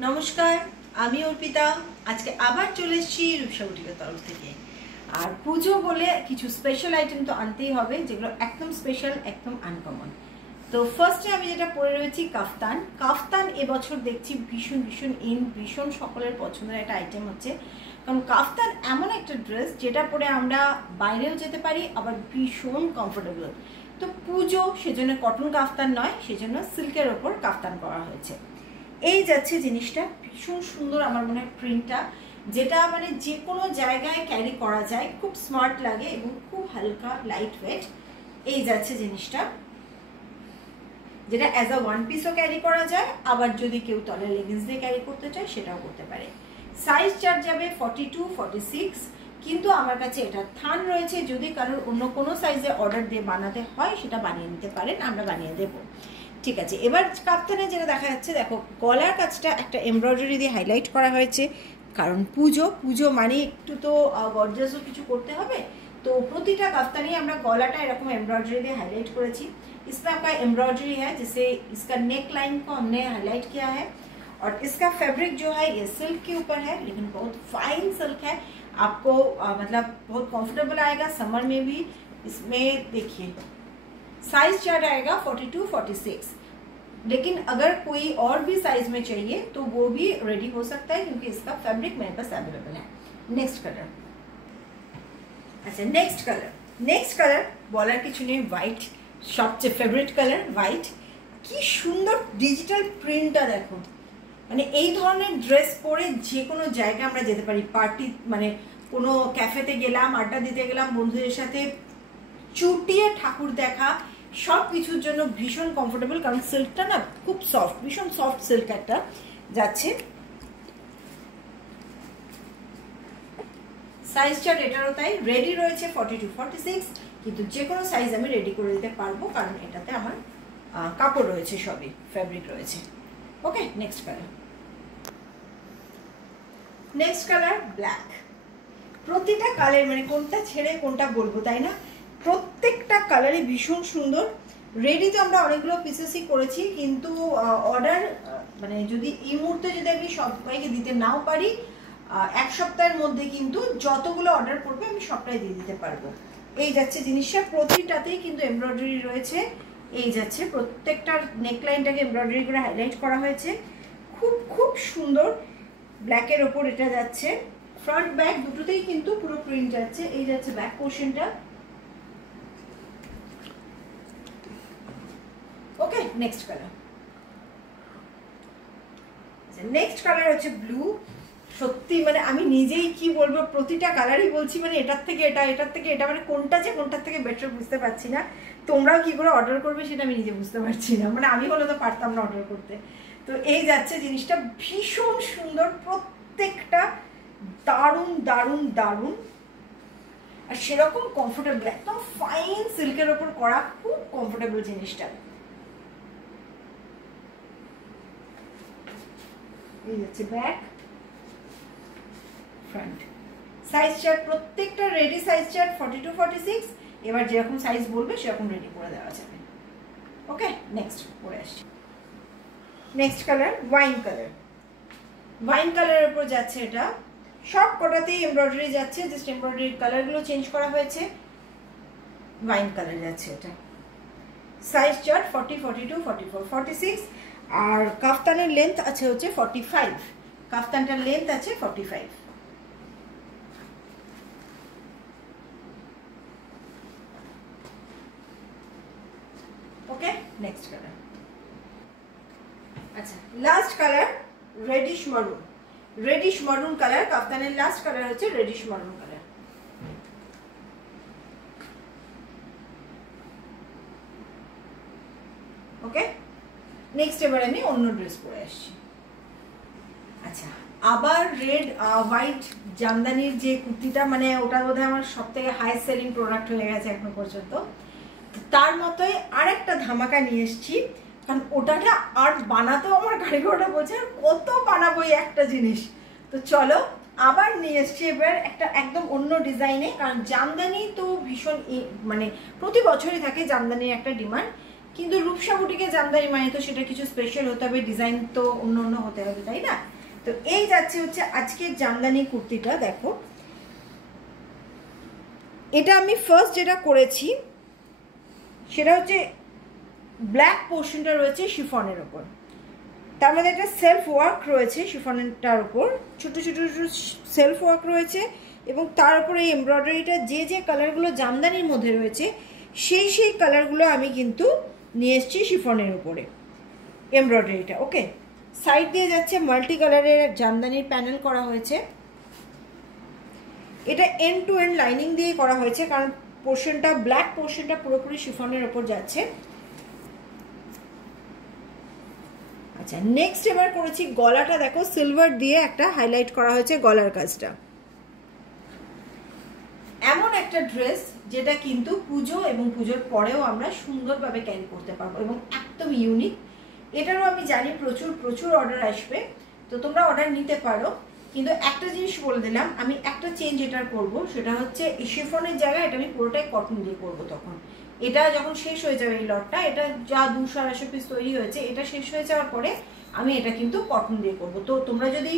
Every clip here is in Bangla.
নমস্কার, আমি অর্পিতা। আজকে আবার চলে এসেছি রূপসা বুটিকের তরফ থেকে। আর পুজো বলে কিছু স্পেশাল আইটেম তো আনতেই হবে, যেগুলো একদম স্পেশাল, একদম আনকমন। তো ফার্স্টে আমি যেটা পরে রয়েছি কাফতান। কাফতান এবছর দেখছি ভীষণ ভীষণ ভীষণ সকলের পছন্দের একটা আইটেম হচ্ছে, কারণ কাফতান এমন একটা ড্রেস যেটা পরে আমরা বাইরেও যেতে পারি, আবার ভীষণ কমফোর্টেবল। তো পুজো সেজন্য কটন কাফতান নয়, সেজন্য সিল্কের ওপর কাফতান করা হয়েছে। এই যাচ্ছে জিনিসটা, ভীষণ সুন্দর আমার মনে হয় প্রিন্টটা, যেটা মানে যে কোনো জায়গায় ক্যারি করা যায়, খুব স্মার্ট লাগে এবং খুব হালকা লাইট ওয়েট। এই যাচ্ছে জিনিসটা, যেটা অ্যাজ আ ওয়ান পিসও ক্যারি করা যায়, আবার যদি কেউ তলে লেগিংস দিয়ে ক্যারি করতে চায় সেটাও করতে পারে। সাইজ চার্ট যাবে 42, 46, কিন্তু আমার কাছে এটা থান রয়েছে। যদি কারোর অন্য কোনো সাইজে অর্ডার দিয়ে বানাতে হয় সেটা বানিয়ে নিতে পারেন, আমরা বানিয়ে দেবো। ঠিক আছে, এবার কাপ্তানে যেটা দেখা যাচ্ছে, দেখো গলার কাজটা একটা এমব্রয়ডারি দিয়ে হাইলাইট করা হয়েছে, কারণ পুজো মানে একটু তো গর্জাসও কিছু করতে হবে। তো প্রতিটা কাপ্তানেই আমরা গলাটা এরকম एम्ब्रॉयडरी দিয়ে हाईलाइट করেছি। इसमें आपका एम्ब्रॉयडरी है, जिससे इसका नेक लाइन को हमने हाईलाइट किया है। और इसका फैब्रिक जो है ये सिल्क के ऊपर है, लेकिन बहुत फाइन सिल्क है। आपको मतलब बहुत कंफर्टेबल आएगा समर में भी। इसमें देखिए साइज चार्ट आएगा 42, 46, लेकिन अगर कोई और भी साइज में चाहिए तो वो भी रेडी हो सकता है, क्योंकि इसका फैब्रिक मेरे पास अवेलेबल है। नेक्स्ट कलर, अच्छा नेक्स्ट कलर বলার কিছু নেই, হোয়াইট সবচেয়ে ফেভারিট কালার হোয়াইট। কি সুন্দর ডিজিটাল প্রিন্টটা দেখো, মানে এই ধরনের ড্রেস পরে যে কোনো জায়গায় আমরা যেতে পারি। পার্টি মানে কোনো ক্যাফেতে গেলাম, আড্ডা দিতে গেলাম বন্ধুদের সাথে, চুটিয়ে ঠাকুর দেখা, সব কিছুর জন্য ভীষণ কমফোর্টেবল। কারণ সিল্কটা না খুব সফট, ভীষণ সফট সিল্ক একটা যাচ্ছে। সাইজ চার্ট এটারও তাই রেডি রয়েছে 42, 46, কিন্তু যে কোনো সাইজ আমি রেডি করে দিতে পারবো, কারণ এটাতে আমার কাপড় রয়েছে, সবই ফ্যাব্রিক রয়েছে। ওকে, নেক্সট কালার ব্ল্যাক। প্রতিটা কালার মানে কোনটা ছেড়ে কোনটা বলবো, তাই না? প্রত্যেকটা কালারই ভীষণ সুন্দর। রেডি তো আমরা অনেকগুলো পিসেসই করেছি, কিন্তু অর্ডার মানে যদি এই মুহূর্তে যদি আমি সবাইকে দিতে নাও পারি, এক সপ্তাহের মধ্যে কিন্তু যতগুলো অর্ডার করবে আমি সবটাই দিয়ে দিতে পারবো। এই যাচ্ছে জিনিসটা, প্রতিটাতেই কিন্তু এমব্রয়ডারি রয়েছে। এই যাচ্ছে প্রত্যেকটার নেকলাইনটাকে এমব্রয়ডারি করে হাইলাইট করা হয়েছে, খুব খুব সুন্দর। ব্ল্যাকের ওপর এটা যাচ্ছে, ফ্রন্ট ব্যাক দুটোতেই কিন্তু পুরো প্রিন্ট যাচ্ছে। এই যাচ্ছে ব্যাক পোর্শনটা। ওকে, নেক্সট কালার হচ্ছে ব্লু। সত্যি মানে আমি নিজেই কি বলবো, প্রতিটা কালারই বলছি মানে এটার থেকে এটা, এটার থেকে এটা, মানে কোনটা যে কোনটার থেকে বেটার বুঝতে পারছি না। তোমরাও কি করে অর্ডার করবে সেটা আমি নিজে বুঝতে পারছি না, মানে আমি হলে তো পারতাম না অর্ডার করতে। তো এই যাচ্ছে জিনিসটা, ভীষণ সুন্দর, প্রত্যেকটা দারুণ দারুণ দারুণ, আর সেরকম কমফোর্টেবল, একদম ফাইন সিল্কের ওপর করা, খুব কমফোর্টেবল জিনিসটা। এই যাচ্ছে ব্যাক, ফ্রন্ট। সাইজ চার্ট প্রত্যেকটা রেডি, সাইজ চার্ট 42, 46। এবার যেরকম সাইজ বলবে সেরকম রেডি করে দেওয়া যাবে। ওকে, নেক্সট পরে আসছি। নেক্সট কালার ওয়াইন কালারের উপর যাচ্ছে এটা। সব কটাতেই এমব্রয়ডারি যাচ্ছে, জাস্ট এমব্রয়ডারির কালারগুলো চেঞ্জ করা হয়েছে। ওয়াইন কালার যাচ্ছে এটা। Size chart 40, 42, 44, 46। আর কাফতানের লেন্থ আছে হচ্ছে 45, কাফতানটার লেন্থ আছে 45। Okay, next colour. আচ্ছা, last colour reddish maroon colour. কাফতানের লাস্ট কালার হচ্ছে reddish maroon colour. Okay, next এবার আমি অন্য ড্রেস পরে আসছি। আচ্ছা, আবার রেড হোয়াইট জামদানির যে কুর্তিটা, মানে ওটা বোধহয় আমার সব থেকে হাই সেলিং প্রোডাক্ট হয়ে গেছে এখন পর্যন্ত। তার মতোই আরেকটা ধামাকা নিয়ে এসেছি, কারণ ওটাটা আর বানাতেও আমার কারিগরটা বলছে কত বানাবো একটা জিনিস। তো চলো আবার নিয়ে এসেছি এবার একটা একদম অন্য ডিজাইনে, কারণ জামদানি তো ভীষণ মানে প্রতি বছরই থাকে জামদানির একটা ডিমান্ড, কিন্তু রূপসা বুটিকে জামদানি মানে তো সেটা কিছু স্পেশাল হতে হবে, ডিজাইন তো অন্য অন্য হতে হবে, তাই না? তো এই যাচ্ছে হচ্ছে আজকের জামদানি কুর্তিটা। দেখো এটা আমি ফার্স্ট যেটা করেছি সেটা হচ্ছে ব্ল্যাক পোর্শনটা রয়েছে শিফনের ওপর, তার মধ্যে একটা সেলফ ওয়ার্ক রয়েছে শিফনটার উপর, ছোট ছোট সেলফ ওয়ার্ক রয়েছে এবং তার উপরে এই এমব্রয়ডারিটা যে যে কালারগুলো জামদানির মধ্যে রয়েছে সেই সেই কালারগুলো আমি কিন্তু নিয়ে এসেছি শিফনের উপরে এমব্রয়ডারিটা। ওকে, সাইড দিয়ে যাচ্ছে মাল্টি কালারের জামদানির প্যানেল করা হয়েছে। এটা এন্ড টু এন্ড লাইনিং দিয়ে করা হয়েছে কারণ পোর্শনটা ব্ল্যাক পোর্শনটা পুরোপুরি শিফনের উপর যাচ্ছে। আচ্ছা, নেক্সট এবার করেছি গলাটা। দেখো সিলভার দিয়ে একটা হাইলাইট করা হয়েছে গলার কাজটা। এমন একটা ড্রেস যেটা কিন্তু পুজো এবং পুজোর পরেও আমরা সুন্দরভাবে ক্যারি করতে পারবো এবং একদম ইউনিক। এটারও আমি জানি প্রচুর প্রচুর অর্ডার আসবে, তো তোমরা অর্ডার নিতে পারো। কিন্তু একটা জিনিস বলে দিলাম, আমি একটা চেঞ্জ এটার করবো, সেটা হচ্ছে এই শিফনের জায়গায় এটা আমি পুরোটাই কটন দিয়ে করবো। তখন এটা যখন শেষ হয়ে যাবে এই লটটা, এটা যা 200-250 পিস তৈরি হয়েছে, এটা শেষ হয়ে যাওয়ার পরে আমি এটা কিন্তু কটন দিয়ে করবো। তো তোমরা যদি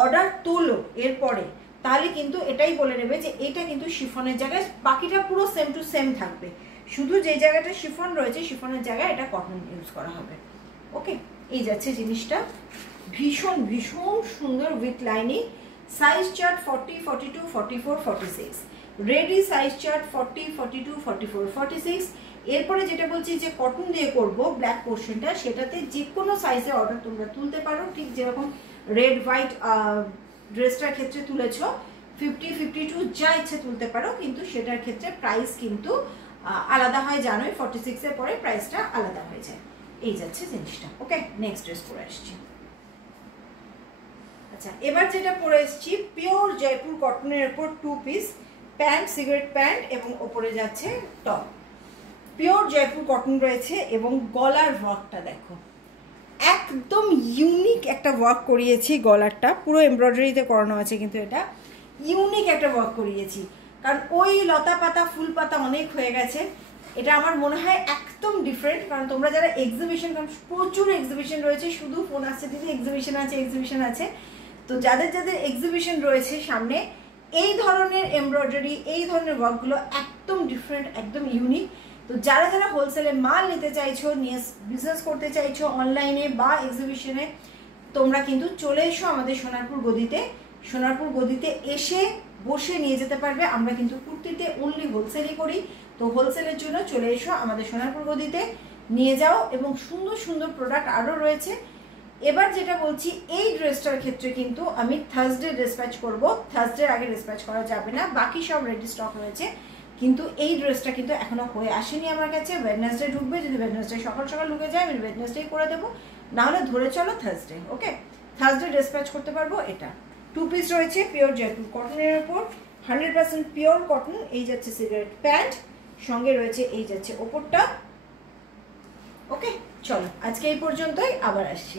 অর্ডার তোলো এরপরে তাহলে কিন্তু এটাই বলে নেবে যে এটা কিন্তু শিফনের জায়গায়, বাকিটা পুরো সেম টু সেম থাকবে, শুধু যে জায়গাটা শিফন রয়েছে শিফনের জায়গায় এটা কটন ইউজ করা হবে। ওকে, এই যাচ্ছে জিনিসটা, ভীষণ ভীষণ সুন্দর with lining. Size chart 40, 42, 44, 46, ready size chart 40, 42, 44, 46। এরপরে যেটা বলছি যে কটন দিয়ে করব ব্ল্যাক পোর্শনটা, সেটাতে যে কোনো সাইজে অর্ডার তোমরা তুলতে পারো, ঠিক যেরকম রেড হোয়াইট ড্রেসটার ক্ষেত্রে তুলেছ 50, 52 যা ইচ্ছে তুলতে পারো, কিন্তু সেটার ক্ষেত্রে প্রাইস কিন্তু আলাদা হয়, জানোই 46-এর পরে প্রাইসটা আলাদা হয়ে যায়। এই যাচ্ছে জিনিসটা। ওকে, নেক্সট ড্রেস পরে আসছি। আচ্ছা, এবার যেটা পরে এসেছি পিওর জয়পুর কটনের উপর 2 পিস প্যান্ট, সিগারেট প্যান্ট এবং ওপরে যাচ্ছে টপ। পিওর জয়পুর কটন রয়েছে এবং গলার ওয়ার্কটা দেখো একদম ইউনিক একটা ওয়ার্ক করিয়েছি। গলারটা পুরো এমব্রয়ডারিতে করানো আছে, কিন্তু এটা ইউনিক একটা ওয়ার্ক করিয়েছি কারণ ওই লতা পাতা ফুল পাতা অনেক হয়ে গেছে। এটা আমার মনে হয় একদম ডিফারেন্ট, কারণ তোমরা যারা এক্সিবিশন, কারণ প্রচুর এক্সিবিশন রয়েছে, শুধু ফোন আসছে দিদি এক্সিবিশন আছে এক্সিবিশন আছে, তো যাদের যাদের এক্সিবিশন রয়েছে সামনে, এই ধরনের এমব্রয়ডারি এই ধরনের ওয়ার্কগুলো একদম ডিফারেন্ট, একদম ইউনিক। তো যারা যারা হোলসেলে মাল নিতে চাইছো, নিয়ে বিজনেস করতে চাইছো অনলাইনে বা এক্সিবিশনে, তোমরা কিন্তু চলে এসো আমাদের সোনারপুর গদিতে। সোনারপুর গদিতে এসে বসে নিয়ে যেতে পারবে। আমরা কিন্তু কুর্তিতে অনলি হোলসেলই করি, তো হোলসেলের জন্য চলে এসো আমাদের সোনারপুর গদিতে, নিয়ে যাও। এবং সুন্দর সুন্দর প্রোডাক্ট আরও রয়েছে। এবার যেটা বলছি, এই ড্রেসটার ক্ষেত্রে কিন্তু আমি থার্সডে ডিসপ্যাচ করব, থার্সডের আগে ডিসপ্যাচ করা যাবে না, বাকি সব রেডি স্টক রয়েছে, কিন্তু এই ড্রেসটা কিন্তু এখনো হয়ে আসেনি আমার কাছে। ওয়েডনেসডে ঢুকবে, যদি ওয়েডনেসডে সকাল সকাল ঢুকে যায় আমি ওয়েডনেসডেই করে দেবো, নাহলে ধরে চলো থার্সডে। ওকে, থার্সডে ডিসপ্যাচ করতে পারবো। এটা 2 পিস রয়েছে পিওর জয়পুর কটনের উপর, 100% পিওর কটন। এই যাচ্ছে সিগারেট প্যান্ট, সঙ্গে রয়েছে এই যাচ্ছে ওপরটা। ওকে, চলো আজকে এই পর্যন্তই, আবার আসছি।